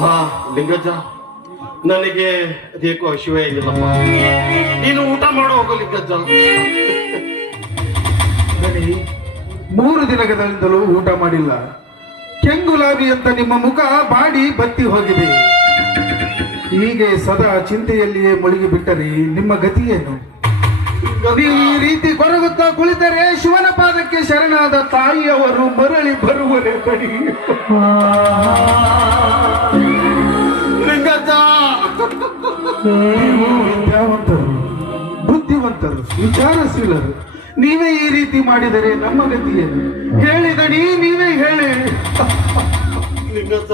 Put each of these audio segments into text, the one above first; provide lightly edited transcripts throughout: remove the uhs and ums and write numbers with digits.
ಹಾ ಲಿಂಗಜ್ಜ, ನನಗೆ ಅದೇಕೋ ಹಸಿವೆ ಏನಿಲ್ಲಪ್ಪ. ನೀನು ಊಟ ಮಾಡೋ ಹೋಗು ಲಿಂಗಜ್ಜ. ಬನ್ನಿ, 3 ದಿನಗಳಿಂದಲೂ ಊಟ ಮಾಡಿಲ್ಲ. ಕೆಂಗುಲಾಬಿ ಅಂತ ನಿಮ್ಮ ಮುಖ ಬಾಡಿ ಬತ್ತಿ ಹೋಗಿದೆ. ಹೀಗೆ ಸದಾ ಚಿಂತೆಯಲ್ಲಿಯೇ ಮುಳುಗಿ ಬಿಟ್ಟರೆ ನಿಮ್ಮ ಗತಿ ಏನು? ನೀವು ಈ ರೀತಿ ಕೊರಗುತ್ತಾ ಕುಳಿತರೆ ಶಿವನ ಪಾದಕ್ಕೆ ಶರಣಾದ ತಾಯಿಯವರು ಮರಳಿ ಬರುವರೆ ಬಡಿ. ಲಿಂಗಜ್ಜ, ನೀವು ವಿದ್ಯಾವಂತರು, ಬುದ್ಧಿವಂತರು, ವಿಚಾರಶೀಲರು. ನೀವೇ ಈ ರೀತಿ ಮಾಡಿದರೆ ನಮ್ಮ ಗತಿ ಏನು? ಹೇಳಿದಡಿ, ನೀವೇ ಹೇಳಿ. ಲಿಂಗಜ್ಜ,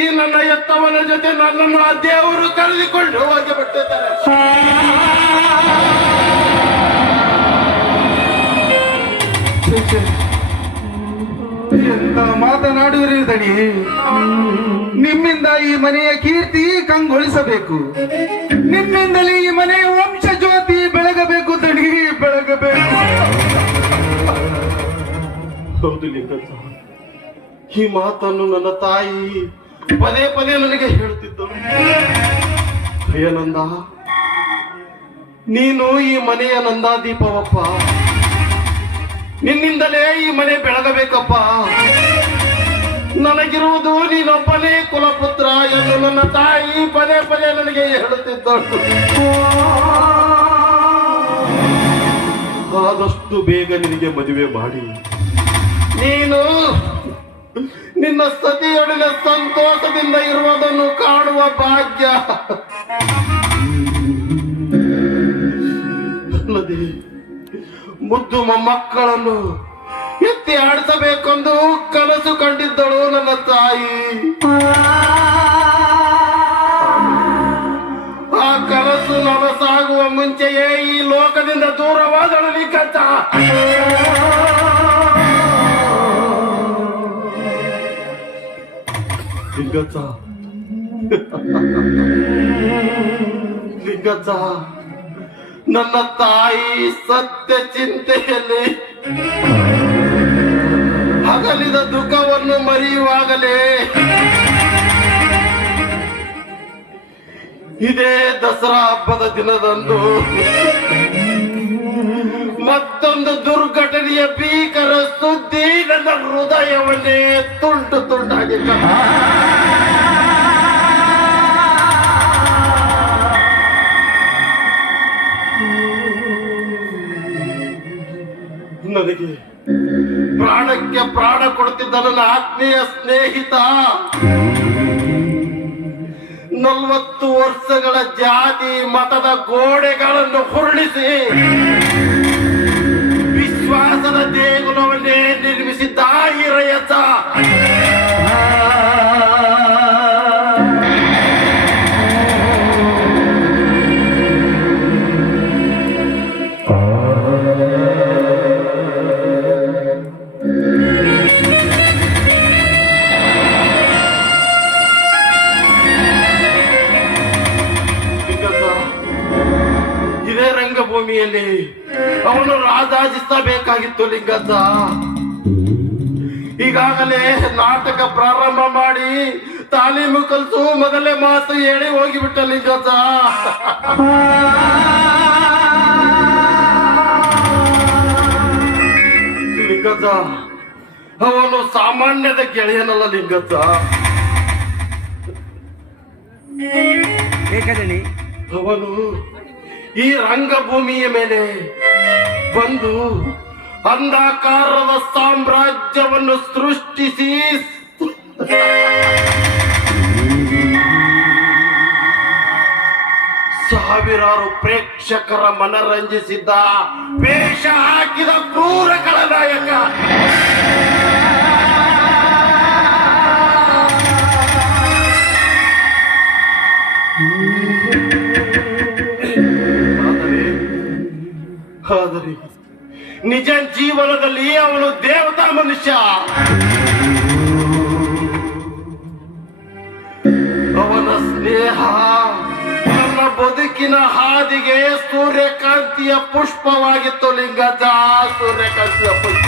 ಈ ನನ್ನ ಎತ್ತವನ ಜೊತೆ ನನ್ನನ್ನು ಆ ದೇವರು ಕರೆದುಕೊಂಡು ಹೋಗಿ ಬಿಟ್ಟಿದ್ದಾರೆ. ಎಂತ ಮಾತನಾಡುವರಿ ದಣಿ. ನಿಮ್ಮಿಂದ ಈ ಮನೆಯ ಕೀರ್ತಿ ಕಂಗೊಳಿಸಬೇಕು. ನಿಮ್ಮಿಂದಲೇ ಈ ಮನೆಯ ವಂಶ ಜ್ಯೋತಿ ಬೆಳಗಬೇಕು ದಣಿ, ಬೆಳಗಬೇಕು. ಹೌದು ಲಿಂಗಜ್ಜ, ಈ ಮಾತನ್ನು ನನ್ನ ತಾಯಿ ಪದೇ ಪದೇ ನನಗೆ ಹೇಳುತ್ತಿದ್ದರು. ಪ್ರಿಯನಂದ, ನೀನು ಈ ಮನೆಯ ನಂದಾದೀಪವಪ್ಪ. ನಿನ್ನಿಂದಲೇ ಈ ಮನೆ ಬೆಳಗಬೇಕಪ್ಪ. ನನಗಿರುವುದು ನೀನೊಬ್ಬನೇ ಕುಲಪುತ್ರ ಎಂದು ನನ್ನ ತಾಯಿ ಪದೇ ಪದೇ ನನಗೆ ಹೇಳುತ್ತಿದ್ದಳು. ಆದಷ್ಟು ಬೇಗ ನಿನಗೆ ಮದುವೆ ಮಾಡಿ ನೀನು ನಿನ್ನ ಸತಿಯೊಡನೆ ಸಂತೋಷದಿಂದ ಇರುವುದನ್ನು ಕಾಣುವ ಭಾಗ್ಯ ಅಲ್ಲದೆ ಮುದ್ದು ಮೊಮ್ಮಕ್ಕಳನ್ನು ಎತ್ತಿ ಆಡಿಸಬೇಕೆಂದು ಕನಸು ಕಂಡಿದ್ದಳು ನನ್ನ ತಾಯಿ. ಆ ಕನಸು ನನಸಾಗುವ ಮುಂಚೆಯೇ ಈ ಲೋಕದಿಂದ ದೂರವಾದಳು ಲಿಂಗಜ್ಜ. ಲಿಂಗಜ್ಜ, ಲಿಂಗಜ್ಜ, ನನ್ನ ತಾಯಿ ಸತ್ಯ ಚಿಂತೆಯಲ್ಲಿ ಹಗಲಿದ ದುಃಖವನ್ನು ಮರೆಯುವಾಗಲೇ ಇದೇ ದಸರಾ ಹಬ್ಬದ ದಿನದಂದು ಮತ್ತೊಂದು ದುರ್ಘಟನೆಯ ಭೀಕರ ಸುದ್ದಿ ನನ್ನ ಹೃದಯವನ್ನೇ ತುಂಡು ತುಂಡಾಗಿ ನನಗೆ ಪ್ರಾಣಕ್ಕೆ ಪ್ರಾಣ ಕೊಡುತ್ತಿದ್ದ ನನ್ನ ಆತ್ಮೀಯ ಸ್ನೇಹಿತ 40 ವರ್ಷಗಳ ಜಾತಿ ಮತದ ಗೋಡೆಗಳನ್ನು ಹೊರಳಿಸಿ ವಿಶ್ವಾಸದ ದೇಗುಲವನ್ನೇ ನಿರ್ಮಿಸಿದ್ದ ಹಿರಯತ ರಂಗಭೂಮಿಯಲ್ಲಿ ಅವನು ರಾಜಾಜಿಸಬೇಕಾಗಿತ್ತು ಲಿಂಗಜ್ಜ. ಈಗಾಗಲೇ ನಾಟಕ ಪ್ರಾರಂಭ ಮಾಡಿ ತಾಲೀಮು ಕಲಿಸು ಮೊದಲೇ ಮಾತು ಹೇಳಿ ಹೋಗಿಬಿಟ್ಟ ಲಿಂಗಜ್ಜ. ಲಿಂಗಜ್ಜ, ಅವನು ಸಾಮಾನ್ಯದ ಗೆಳೆಯನಲ್ಲ ಲಿಂಗಜ್ಜ. ಅವನು ಈ ರಂಗಭೂಮಿಯ ಮೇಲೆ ಬಂದು ಅಂಧಕಾರದ ಸಾಮ್ರಾಜ್ಯವನ್ನು ಸೃಷ್ಟಿಸಿ ಸಾವಿರಾರು ಪ್ರೇಕ್ಷಕರ ಮನರಂಜಿಸಿದ್ದ ವೇಷ ಹಾಕಿದ ಕ್ರೂರಗಳ ನಾಯಕ. ಆದರೆ ನಿಜ ಜೀವನದಲ್ಲಿ ಅವನು ದೇವತಾ ಮನುಷ್ಯ. ಅವನ ಸ್ನೇಹ ನನ್ನ ಬದುಕಿನ ಹಾದಿಗೆ ಸೂರ್ಯಕಾಂತಿಯ ಪುಷ್ಪವಾಗಿತ್ತು ಲಿಂಗಜ್ಜ, ಸೂರ್ಯಕಾಂತಿಯ ಪುಷ್ಪ.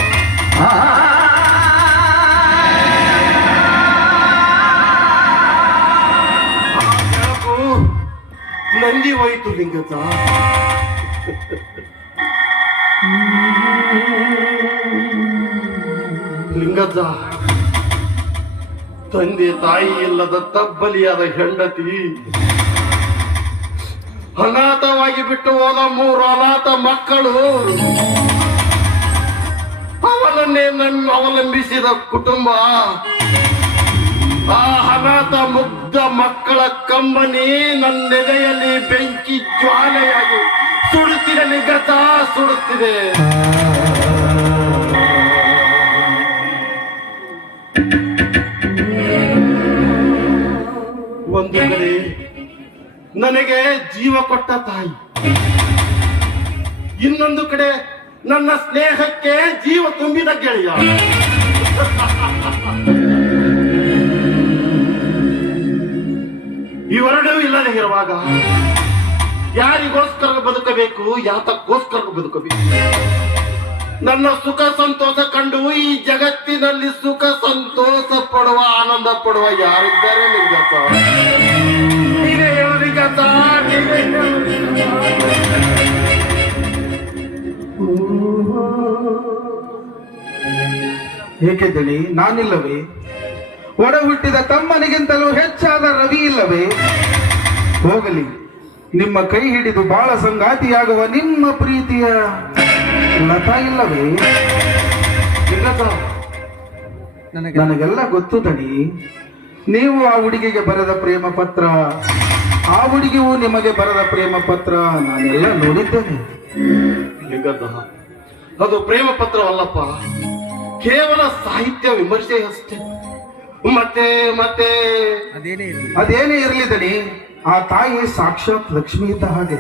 ಮುಗಿ ಹೋಯಿತು ಲಿಂಗಜ್ಜ. ಲಿಂಗಜ್ಜ, ತಂದೆ ತಾಯಿ ಇಲ್ಲದ ತಬ್ಬಲಿಯಾದ ಹೆಂಡತಿ, ಅನಾಥವಾಗಿ ಬಿಟ್ಟು ಹೋದ 3 ಅನಾಥ ಮಕ್ಕಳು, ಅವನನ್ನೇ ಅವಲಂಬಿಸಿದ ಕುಟುಂಬ, ಆ ಅನಾಥ ಮುಗ್ಧ ಮಕ್ಕಳ ಕಂಬನಿ ನನ್ನೆದೆಯಲ್ಲಿ ಬೆಂಕಿ ಜ್ವಾಲೆಯಾಗಿ ಸುಡುತ್ತಿದೆ ಲಿಂಗಜ್ಜ, ಸುಡುತ್ತಿದೆ. ಒಂದು ಕಡೆ ನನಗೆ ಜೀವ ಕೊಟ್ಟ ತಾಯಿ, ಇನ್ನೊಂದು ಕಡೆ ನನ್ನ ಸ್ನೇಹಕ್ಕೆ ಜೀವ ತುಂಬಿದ ಗೆಳೆಯ. ಇವೆರಡೂ ಇಲ್ಲದೆ ಇರುವಾಗ ಯಾರಿಗೋಸ್ಕರ ಬದುಕಬೇಕು, ಯಾತಕ್ಕೋಸ್ಕರ ಬದುಕಬೇಕು? ನನ್ನ ಸುಖ ಸಂತೋಷ ಕಂಡು ಈ ಜಗತ್ತಿನಲ್ಲಿ ಸುಖ ಸಂತೋಷ ಪಡುವ, ಆನಂದ ಪಡುವ ಯಾರಿದ್ದಾರೆ ಲಿಂಗಜ್ಜ? ನೀವೇ ಹೇಳು ಲಿಂಗಜ್ಜ, ನೀವೇ ಹೇಳು. ಏಕೆ ದಣಿ, ನಾನಿಲ್ಲವೇ? ಒಡ ಹುಟ್ಟಿದ ತಮ್ಮನಿಗಿಂತಲೂ ಹೆಚ್ಚಾದ ರವಿ ಇಲ್ಲವೇ? ಹೋಗಲಿ, ನಿಮ್ಮ ಕೈ ಹಿಡಿದು ಬಾಳ ಸಂಗಾತಿಯಾಗುವ ನಿಮ್ಮ ಪ್ರೀತಿಯ ಲತಾ ಇಲ್ಲವೇ? ನನಗೆಲ್ಲ ಗೊತ್ತು ದಣಿ. ನೀವು ಆ ಹುಡುಗಿಗೆ ಬರೆದ ಪ್ರೇಮ ಪತ್ರ, ಆ ಹುಡುಗಿಯು ನಿಮಗೆ ಬರೆದ ಪ್ರೇಮ ಪತ್ರ ನಾನೆಲ್ಲ ನೋಡಿದ್ದೇನೆ. ಲಿಂಗಜ್ಜ, ಅದು ಪ್ರೇಮ ಪತ್ರವಲ್ಲಪ್ಪ, ಕೇವಲ ಸಾಹಿತ್ಯ ವಿಮರ್ಶೆ ಅಷ್ಟೇ. ಮತ್ತೆ ಮತ್ತೆ ಅದೇನೇ ಇರಲಿ ದಣಿ, ಆ ತಾಯಿ ಸಾಕ್ಷಾತ್ ಲಕ್ಷ್ಮಿ ಇದ್ದ ಹಾಗೆ.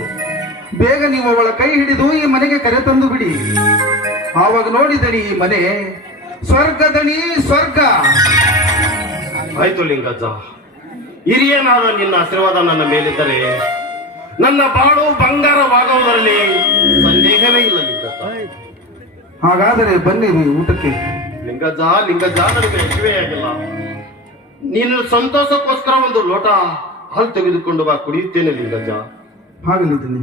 ಬೇಗ ನೀವು ಅವಳ ಕೈ ಹಿಡಿದು ಈ ಮನೆಗೆ ಕರೆ ತಂದು ಬಿಡಿ. ಆವಾಗ ನೋಡಿದಣಿ, ಈ ಮನೆ ಸ್ವರ್ಗ ದಣಿ, ಸ್ವರ್ಗ. ಆಯ್ತು ಲಿಂಗಜ್ಜ, ಹಿರಿಯನಾದ ನಿನ್ನ ಆಶೀರ್ವಾದ ನನ್ನ ಮೇಲಿದ್ದರೆ ನನ್ನ ಬಾಳು ಬಂಗಾರವಾಗುವುದರಲ್ಲಿ ಸಂದೇಹವೇ ಇಲ್ಲ ಲಿಂಗಜ್ಜ. ಹಾಗಾದರೆ ಬನ್ನಿರಿ ಊಟಕ್ಕೆ. ಲಿಂಗಜ್ಜ, ಲಿಂಗಜ್ಜ, ನನಗೆ ಹೆಚ್ಚುವೇ ಆಗಿಲ್ಲ. ನೀನು ಸಂತೋಷಕ್ಕೋಸ್ಕರ ಒಂದು ಲೋಟ ಹಾಲು ತೆಗೆದುಕೊಂಡು ಬಾ, ಕುಡಿಯುತ್ತೇನೆ ಲಿಂಗಜ್ಜ. ಆಗಲಿದ್ದೀನಿ.